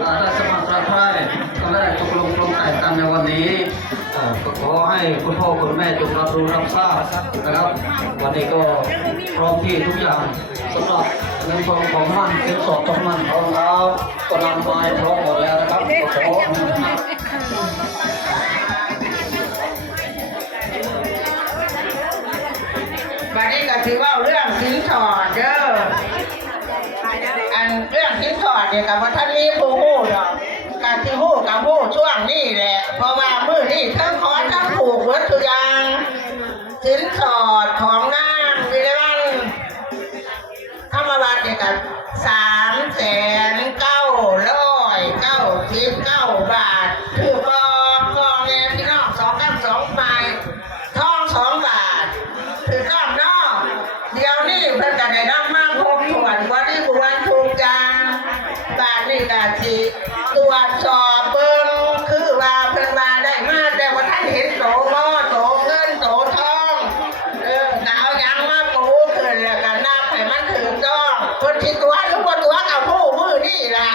อ่าได้สมัครรับใช้ก็ได้ตกลงปรงใจกันในวันนี้เอ่อก็ขอให้คุณพ่อคุณแม่จงรับรู้รับทราบนะครับ วันนี้ก็พร้อมที่ทุกอย่างสำหรับเงินทองของมันเป็นสอบของมันของเราก็นำมาให้พร้อมหมดแล้วนะครับขอบัดนี้ก็ถือว่าเรื่องสินสอดเด้อ เรื่องสินสอดเนี่ยกับว่าท่านนี้ผู้ฮู้ดอกการที่ฮู้กับฮู้ช่วงนี้แหละ เพราะว่ามือนี้ทั้งขอทั้งผูกเบิดทุยางสินสอดของนางวิไลวันธรรมบัตรเนี่ยกับสามแสนเก้าร้อยเก้าสิบเก้าบาทคือกองกองแนพี่น้องสองกันสองใบทองสองบาทถือก้องนอกเดี๋ยวนี้เพิ่นก็ได้นำมาพบ นี่ก็สิตรวจสอบเบิ่งคือว่าเพิ่นมาได้มาแต่ว่าท่านเห็นโตบ่โตเงินโตทองเออก็เอาหยังมาปูขึ้นแล้วก็นับให้มันถูกต้องเพิ่นสิตัวหรือบ่ตัวกับผู้มือนี่ล่ะ